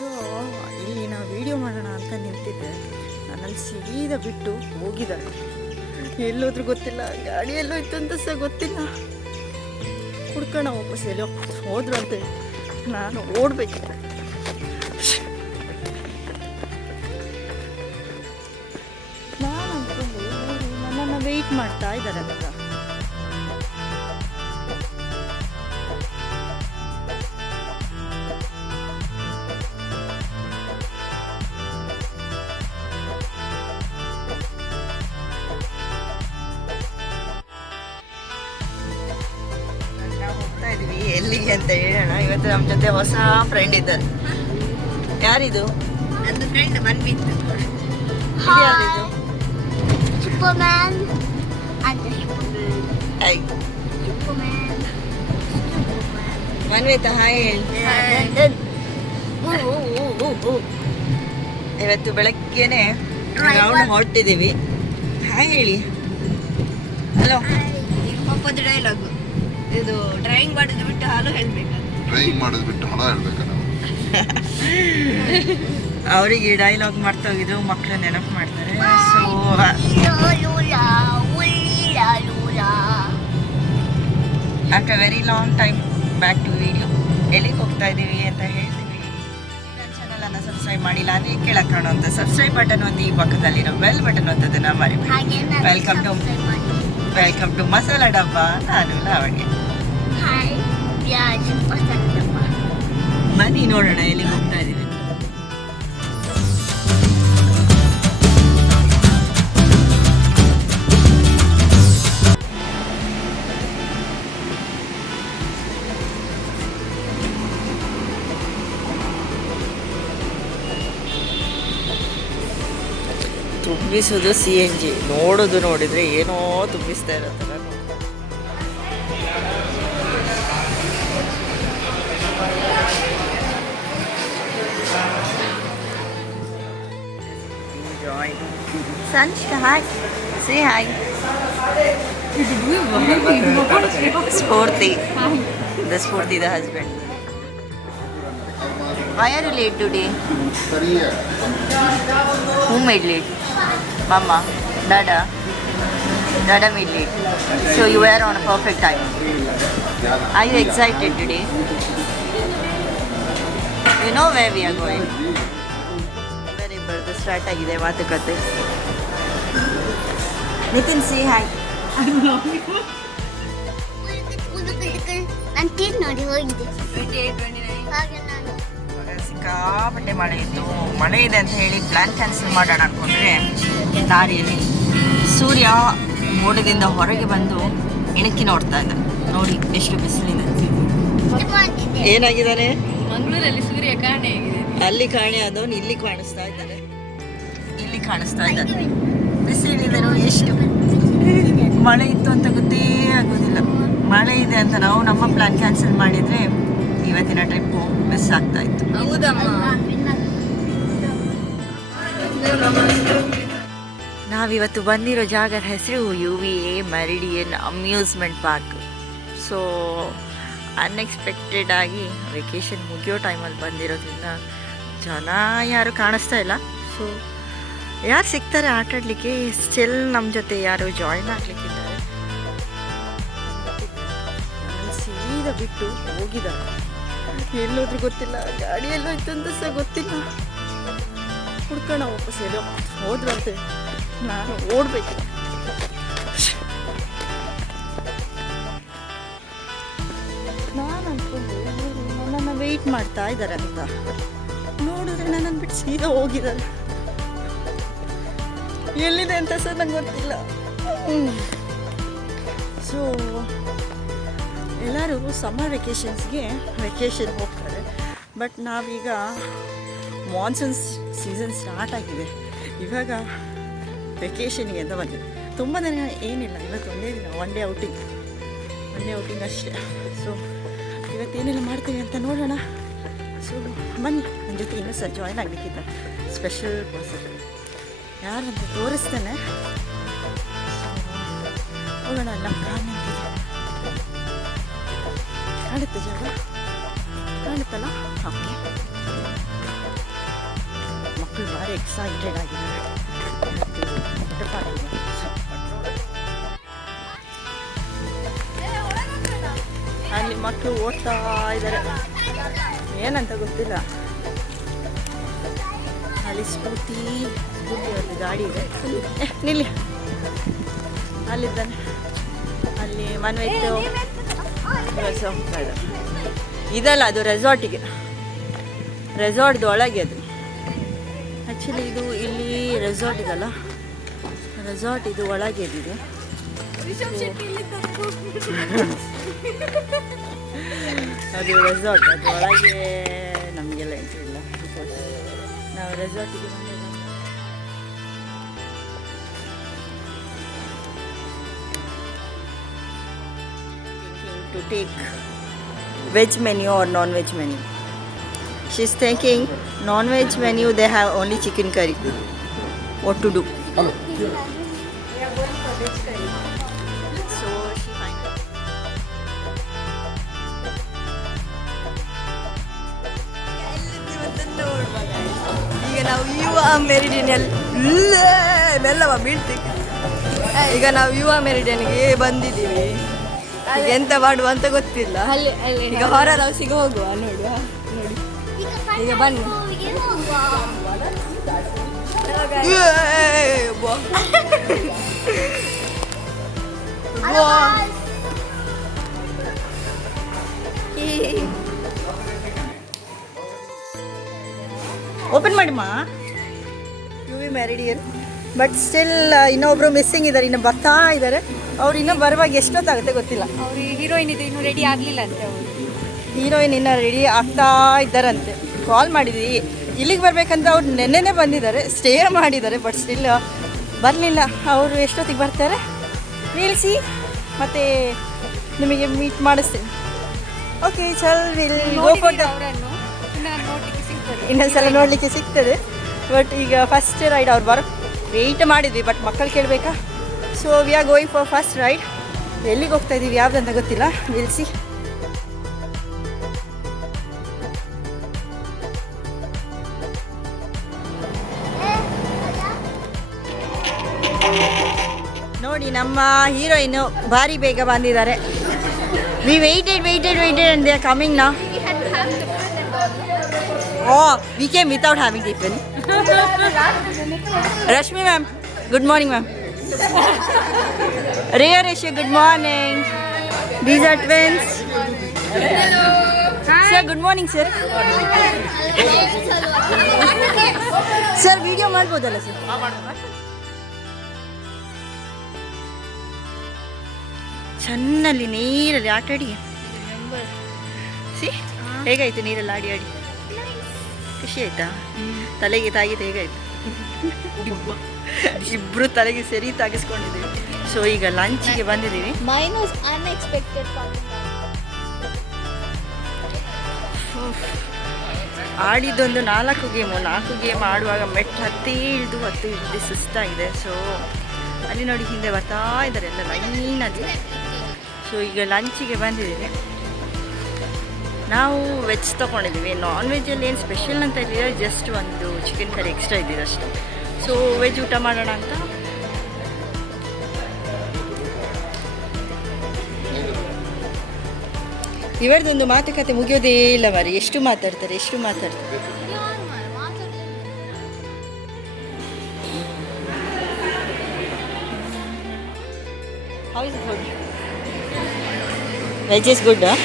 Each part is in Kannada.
ಸೊ ಇಲ್ಲಿ ನಾವು ವೀಡಿಯೋ ಮಾಡೋಣ ಅಂತ ನಿಂತಿದ್ದೆ, ನನ್ನಲ್ಲಿ ಸೀದಾ ಬಿಟ್ಟು ಹೋಗಿದ್ದಾರೆ. ಎಲ್ಲೋದ್ರೂ ಗೊತ್ತಿಲ್ಲ, ಗಾಡಿ ಎಲ್ಲೋ ಇತ್ತು ಅಂತ ಸಹ ಗೊತ್ತಿಲ್ಲ. ಹುಡ್ಕೋಣ ವಾಪಸ್ ಎಲ್ಲೋ ಹೋದ್ರು ಅಂತ ನಾನು ಓಡಬೇಕಿದೆ. ನಾನು ಅಂದ್ಕೊಂಡು ನನ್ನನ್ನು ವೆಯ್ಟ್ ಮಾಡ್ತಾ ಇದ್ದಾರೆ ಅವಾಗ. ಎಲ್ಲಿಗೆ ಅಂತ ಹೇಳೋಣ. ಇವತ್ತು ನಮ್ಮ ಜೊತೆ ಹೊಸ ಫ್ರೆಂಡ್ ಇದ್ದಾರೆ. ಯಾರಿದು? ನನ್ನ ಫ್ರೆಂಡ್ ಮನ್ವಿತ್. ಯಾರಿದು? ಸೂಪರ್ಮ್ಯಾನ್. ಮನ್ವಿತ ಹಾಯ್ ಹೇಳಿ. ಇವತ್ತು ಬೆಳಗ್ಗೆನೆ ರೌಂಡ್ ಹೊರಟಿದ್ದೀವಿ. ಹಾಯ್ ಹೇಳಿ. ಹಲೋ. ಪಪ್ಪದ ಡೈಲಾಗು ಇದು. ಡ್ರಾಯಿಂಗ್ ಮಾಡೋದು ಬಿಟ್ಟು ಹಾಲು ಹೇಳ್ಬೇಕು. ಡ್ರಾಯಿಂಗ್ ಮಾಡೋದು ಬಿಟ್ಟು ಹಣ ಹೇಳ್ಬೇಕಾ ನಾವು? ಅವರಿಗೆ ಡೈಲಾಗ್ ಮಾಡ್ತಾ ಹೋಗಿದ್ರು, ಮಕ್ಕಳು ನೆನಪು ಮಾಡ್ತಾರೆ. So after very long time back to video. ಎಲ್ಲಿಗೆ ಹೋಗ್ತಾ ಇದ್ದೀವಿ ಅಂತ ಹೇಳ್ತೀವಿ. ನನ್ನ ಚಾನಲನ್ನು ಸಬ್ಸ್ಕ್ರೈಬ್ ಮಾಡಿಲ್ಲ ಅಂದರೆ ಕೆಳಗೆ ಕಾಣುವಂಥ ಸಬ್ಸ್ಕ್ರೈಬ್ ಬಟನ್ ಒಂದು, ಈ ಪಕ್ಕದಲ್ಲಿರೋ ಬೆಲ್ ಬಟನ್ ಒಂದನ್ನು ಮರಿಬೇಡಿ. ವೆಲ್ಕಮ್ ಟು ಮಸಾಲ ಡಬ್ಬ. ನಾನು ಲಾವಣ್ಯ. ಬನ್ನಿ ನೋಡೋಣ ಎಲ್ಲಿಗೆ ಹೋಗ್ತಾ ಇದ್ದೀವಿ. ತುಂಬಿಸೋದು CNG. ನೋಡಿದ್ರೆ ಏನೋ ತುಂಬಿಸ್ತಾ ಇರತ್ತಲ್ಲ. Sanchita, hi. Say hi. Sporty. The Sporty, the husband. Why are you late today? Who made late? Mama, Dada. Dada made late. So you were on a perfect time. Are you excited today? You know where we are going? ಇಬ್ಬರದು ಸ್ಟಾರ್ಟ್ ಆಗಿದೆ ಮಾತುಕತೆ. Nitin C hi. ಸಿಕ್ಕಾಪಟ್ಟೆ ಮಳೆ ಇತ್ತು. ಮಳೆ ಇದೆ ಅಂತ ಹೇಳಿ ಪ್ಲಾನ್ ಕ್ಯಾನ್ಸಲ್ ಮಾಡೋಣ ಅನ್ಕೊಂಡ್ರೆ ದಾರಿಯಲ್ಲಿ ಸೂರ್ಯ ಮೋಡದಿಂದ ಹೊರಗೆ ಬಂದು ಇಣಕಿ ನೋಡ್ತಾ ಇದ್ದ. ನೋಡಿ ಎಷ್ಟು ಬಿಸಿಲಿದೆ. ಏನಾಗಿದ್ದಾನೆ? ಮಂಗಳೂರಲ್ಲಿ ಸೂರ್ಯ ಕಾಣೆ ಆಗಿದೆ. ಅಲ್ಲಿ ಕಾಣೆ ಆದವನು ಇಲ್ಲಿ ಕಾಣಿಸ್ತಾ ಇದ್ದಾನೆ. ಇಲ್ಲಿ ಕಾಣಿಸ್ತಾ ಇದ್ದಾನೆ. ಬಿಸಿಲಿದೆ ನೋಡಿ ಎಷ್ಟು. ಮಳೆ ಇತ್ತು ಅಂತ ಗೊತ್ತೇ ಆಗೋದಿಲ್ಲ. ಮಳೆ ಇದೆ ಅಂತ ನಾವು ನಮ್ಮ ಪ್ಲಾನ್ ಕ್ಯಾನ್ಸಲ್ ಮಾಡಿದರೆ ಇವತ್ತಿನ ಟ್ರಿಪ್ಪು ಮಿಸ್ ಆಗ್ತಾ ಇತ್ತು. ನಾವಿವತ್ತು ಬಂದಿರೋ ಜಾಗದ ಹೆಸರು UVA meridian amusement park. So unexpected ಆಗಿ ವೆಕೇಷನ್ ಮುಗಿಯೋ ಟೈಮಲ್ಲಿ ಬಂದಿರೋದ್ರಿಂದ ಜನ ಯಾರು ಕಾಣಿಸ್ತಾ ಇಲ್ಲ. ಸೊ ಯಾರು ಸಿಗ್ತಾರೆ ಆಟಾಡಲಿಕ್ಕೆ? ಸ್ಟಿಲ್ ನಮ್ಮ ಜೊತೆ ಯಾರು ಜಾಯಿನ್ ಆಗಲಿಕ್ಕಿದ್ದಾರೆ. ನನ್ನಲ್ಲಿ ಸೀದಾ ಬಿಟ್ಟು ಹೋಗಿದ್ದಾರೆ. ಎಲ್ಲೋದ್ರೂ ಗೊತ್ತಿಲ್ಲ, ಗಾಡಿ ಎಲ್ಲೋ ಇತ್ತು ಅಂತ ಸಹ ಗೊತ್ತಿಲ್ಲ. ಹುಡ್ಕೋಣ ವಾಪಸ್ ಎಲ್ಲೋ ಹೋದ್ರು ಅಂತ ನಾನು ಓಡಬೇಕಿದೆ. ನಾನು ಅಂದ್ಕೊಂಡು ನನ್ನನ್ನು ವೆಯ್ಟ್ ಮಾಡ್ತಾ ಇದ್ದಾರೆ ಅಂತ ನೋಡಿದ್ರೆ ನನ್ನನ್ನು ಬಿಟ್ಟು ಸೀದಾ ಹೋಗಿದ್ದಾರೆ. ಎಲ್ಲಿದೆ ಅಂತ ಸರ್ ನಂಗೆ ಗೊತ್ತಿಲ್ಲ. ಸೊ ಎಲ್ಲರೂ ಸಮ್ಮರ್ ವೆಕೇಷನ್ ಹೋಗ್ತಾರೆ. ಬಟ್ ನಾವೀಗ ಮಾನ್ಸೂನ್ ಸೀಸನ್ ಸ್ಟಾರ್ಟ್ ಆಗಿದೆ. ಇವಾಗ ವೆಕೇಷನ್ಗೆ ಅಂತ ಬಂದಿದೆ. ತುಂಬ ದಿನ ಏನಿಲ್ಲ, ಇವತ್ತು ಒಂದೇ ದಿನ ಒನ್ ಡೇ ಔಟಿಂಗ್ ಅಷ್ಟೇ. ಸೊ ಇವತ್ತೇನೆಲ್ಲ ಮಾಡ್ತೀವಿ ಅಂತ ನೋಡೋಣ. ಸೊ ಬನ್ನಿ, ನನ್ನ ಜೊತೆ ಇನ್ನೂ ಸಹ ಜಾಯ್ನ್ ಆಗಬೇಕಿದ್ದ ಸ್ಪೆಷಲ್ ಪರ್ಸನ್ ಯಾರಂತ ತೋರಿಸ್ತಾನೆ. ಹೋಗೋಣ. ನಮ್ಮ ಕಾರ್ ನಿಂತಿದೆ. ಕಾಣುತ್ತೆ ಜಾಗ? ಕಾಣುತ್ತಲ್ಲ? ಓಕೆ ವೆರಿ ಎಕ್ಸೈಟೆಡ್ ಆಗಿದ್ದಾರೆ. ಅಲ್ಲಿ ಮಕ್ಕಳು ಓಡ್ತಾ ಇದ್ದಾರೆ, ಏನಂತ ಗೊತ್ತಿಲ್ಲ. ಅಲ್ಲಿ ಸ್ಕೂಟಿ ಅವ್ರದ್ದು ಗಾಡಿ ಇದೆ. ನಿಲ್ಲಿ, ಅಲ್ಲಿದ್ದಾನೆ. ಅಲ್ಲಿ ಮನೆ ಇತ್ತು ಹೋಗ್ತಾ ಇದ್ದಾರೆ. ಇದಲ್ಲ, ಅದು ರೆಸಾರ್ಟ್ದು ಒಳಗೆ ಅದು. ಆ್ಯಕ್ಚುಲಿ ಇದು ಇಲ್ಲಿ ರೆಸಾರ್ಟ್ ಇದಲ್ಲ, ರೆಸಾರ್ಟ್ ಇದು ಒಳಗೆ ಇದಿದೆ. ಅದು ರೆಸಾರ್ಟ್, ಅದು ಒಳಗೆ ನಮಗೆಲ್ಲ ಎಂಟಿಲ್ಲ. ಬಿಕಾಸ್ ನಾವು ರೆಸಾರ್ಟಿಗೆ to take veg menu or non-veg menu. She's thinking non-veg menu they have only chicken curry. What to do? Hello. We are going for veg curry. So she finally. ಈಗ ನಾವು ಯುವ ಮೆರಿಡಿಯನ್ ಮೆಲ್ಲವ ಬೀಳ್ತೀವಿ. ಈಗ ನಾವು ಯುವ ಮೆರಿಡಿಯನ್ಗೆ ಬಂದಿದ್ದೀವಿ. ಈಗ ಎಂತ ಮಾಡುವ ಅಂತ ಗೊತ್ತಿಲ್ಲ. ಈಗ ಹಾರರ್ ಹೌಸಿಗೆ ಹೋಗುವ, ನೋಡುವ ನೋಡಿ. ಈಗ ಬನ್ನಿ. ಓಪನ್ ಮಾಡಿಮ್ಮ. U V Meridian, but still ಇನ್ನೊಬ್ರು ಮಿಸ್ಸಿಂಗ್ ಇದ್ದಾರೆ, ಇನ್ನು ಬರ್ತಾ ಇದ್ದಾರೆ. ಅವ್ರು ಇನ್ನೂ ಬರುವಾಗ ಎಷ್ಟೊತ್ತಾಗುತ್ತೆ ಗೊತ್ತಿಲ್ಲ. ಅವ್ರು ಹೀರೋಯಿನ್ ಇದು ಇನ್ನೂ ರೆಡಿ ಆಗಲಿಲ್ಲ ಅಂತೆ. ಅವರು ಹೀರೋಯಿನ್ ಇನ್ನೂ ರೆಡಿ ಆಗ್ತಾ ಇದ್ದಾರಂತೆ. ಕಾಲ್ ಮಾಡಿದ್ವಿ, ಇಲ್ಲಿಗೆ ಬರಬೇಕಂತ ಅವ್ರು ನೆನ್ನೆನೇ ಬಂದಿದ್ದಾರೆ, ಸ್ಟೇ ಮಾಡಿದ್ದಾರೆ. ಬಟ್ ಸ್ಟಿಲ್ ಬರಲಿಲ್ಲ. ಅವರು ಎಷ್ಟೊತ್ತಿಗೆ ಬರ್ತಾರೆ ನಿಲ್ಲಿಸಿ ಮತ್ತೆ ನಿಮಗೆ ಮೀಟ್ ಮಾಡಿಸ್ತೀನಿ. ಓಕೆ, ಚಲ್ ವಿಲ್ ಗೋ ಫಾರ್ ದ. ಅವರನ್ನು ನೋಡಲಿಕ್ಕೆ ಸಿಗ್ತದೆ, ಇನ್ನೊಂದ್ಸಲ ನೋಡಲಿಕ್ಕೆ ಸಿಗ್ತದೆ. ಬಟ್ ಈಗ ಫಸ್ಟ್ ರೈಡ್ ಅವ್ರು ಬರೋ ವೆಯ್ಟ್ ಮಾಡಿದ್ವಿ, ಬಟ್ ಮಕ್ಕಳು ಕೇಳಬೇಕಾ. So we are going for first ride. ಎಲ್ಲಿಗೆ ಹೋಗ್ತಾ ಇದ್ದೀವಿ ಯಾವುದಂತ ಗೊತ್ತಿಲ್ಲ, ವಿಲ್ ಸಿ. ನೋಡಿ, ನಮ್ಮ ಹೀರೋಯಿನ್ನು ಭಾರಿ ಬೇಗ ಬಂದಿದ್ದಾರೆ. We waited and they are coming now. Oh, we came without having tiffin. Rashmi ma'am, good morning ma'am. Riya Rishi, good morning. These are twins. Hello. Sir, good morning sir. Sir, video ಮಾಡ್ಬೋದಲ್ಲ ಸರ್? ಚೆನ್ನಲ್ಲಿ ನೀರಲ್ಲಿ ಆಟ ಆಡಿ. ಸಿ ಹೇಗಾಯ್ತು ನೀರಲ್ಲಿ ಆಡಿ ಆಡಿ? ಖುಷಿ ಆಯ್ತಾ? ತಲೆಗೆ ತಾಗಿದ್ದು ಹೇಗಾಯ್ತು? ಇಬ್ರು ತಲೆಗೆ ಸರಿ ತಾಗಿಸ್ಕೊಂಡಿದ್ದೀವಿ. ಸೊ ಈಗ ಲಂಚಿಗೆ ಬಂದಿದ್ದೀವಿ. Minus unexpected. ಆಡಿದ್ದೊಂದು 4 ಗೇಮ್ ಆಡುವಾಗ ಮೆಟ್ಟು ಹತ್ತಿ ಇಳಿದು ಸುಸ್ತಾಗಿದೆ. ಸೊ ಅಲ್ಲಿ ನೋಡಿ ಹಿಂದೆ ಬರ್ತಾ ಇದ್ದಾರೆ ಎಲ್ಲ ಲೈನಲ್ಲಿ. ಸೊ ಈಗ ಲಂಚಿಗೆ ಬಂದಿದ್ದೀವಿ. ನಾವು ವೆಜ್ ತೊಗೊಂಡಿದ್ದೀವಿ. ನಾನ್ ವೆಜ್ಜಲ್ಲಿ ಏನು ಸ್ಪೆಷಲ್ ಅಂತ ಇದ್ದಿಲ್ಲ, ಜಸ್ಟ್ ಒಂದು ಚಿಕನ್ ಕರಿ ಎಕ್ಸ್ಟ್ರಾ ಇದ್ದಿದೆ ಅಷ್ಟೇ. ಸೊ ವೆಜ್ ಊಟ ಮಾಡೋಣ ಅಂತ. ಇವರದೊಂದು ಮಾತುಕತೆ ಮುಗಿಯೋದೇ ಇಲ್ಲ ಮಾರಿ. ಎಷ್ಟು ಮಾತಾಡ್ತಾರೆ. How is the food? Veg is good, huh?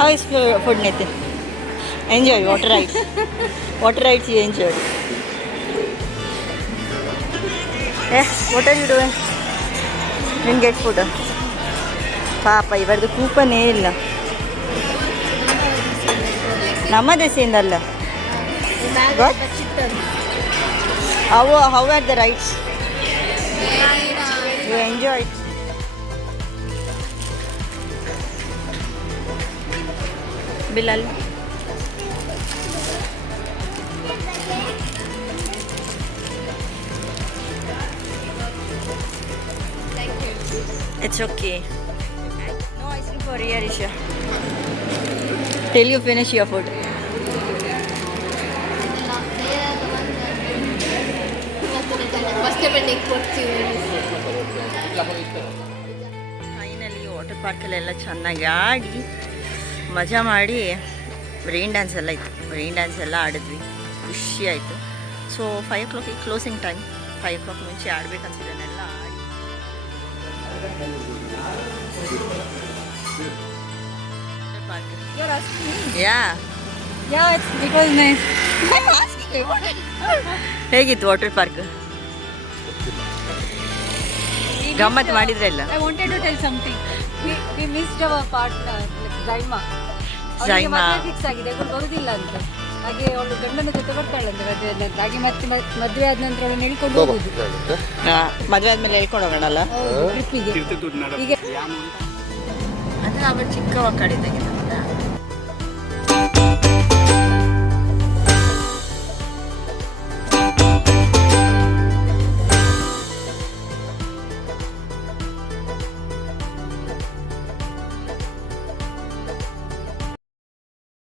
How is food, Nitin? Enjoy water rides. Water rides you enjoy. What are you doing? Didn't get food. ಪಾಪ ಇವರದು ಕೂಪನೇ ಇಲ್ಲ. ನಮ್ಮ ದೇಶದಿಂದಲ್ಲ. How are the rides? You enjoyed? Bilal. It's okay. No ice cream for Riya Risha. Till you finish your food. ಅಷ್ಟೇ ಬೆಂಡಿಗೆ ಕೊಡ್ತೀವಿ. ಫೈನಲಿ ವಾಟರ್ ಪಾರ್ಕಲ್ಲೆಲ್ಲ ಚೆನ್ನಾಗಿ ಆಡಿ ಮಜಾ ಮಾಡಿ ರೈನ್ ಡ್ಯಾನ್ಸ್ ಎಲ್ಲ ಇತ್ತು. ರೈನ್ ಡ್ಯಾನ್ಸ್ ಎಲ್ಲ ಆಡಿದ್ವಿ, ಖುಷಿ ಆಯಿತು. So 5 o'clock closing time. 5 o'clock ಮುಂಚೆ ಆಡಬೇಕನ್ಸಿದ್ದನ್ನೆಲ್ಲ ಆಡಿ park. You're asking me? Yeah Yeah, it was nice. I'm asking you. ಹೇಗಿತ್ತು ವಾಟರ್ ಪಾರ್ಕ್? ಗಮ್ಮತ್ತು ಮಾಡಿದ್ರಲ್ಲ? I wanted to tell something. We missed our partner, Zaima. Zaima. Fix ಆಗಿದೆ, ಅವಳು ಬರುದಿಲ್ಲ ಅಂತ. ಹಾಗೆ ಅವಳು ಗಂಡನ ಜೊತೆ ಬರ್ತಾಳಂತೆ ಮದುವೆ ಅಂತ. ಹಾಗೆ ಮತ್ತೆ ಮದುವೆ ಆದ ನಂತರ ಅವಳು ಹೇಳ್ಕೊಂಡು ಹೋಗುದು. ಮದುವೆ ಆದ್ಮೇಲೆ ಹೇಳ್ಕೊಂಡು ಹೋಗೋಣಲ್ಲ ಟ್ರಿಪ್ಪಿಗೆ. ಈಗ ಅಂದರೆ ಅವಳು ಚಿಕ್ಕವಾಗ ಕಡಿದಾಗಿದೆ.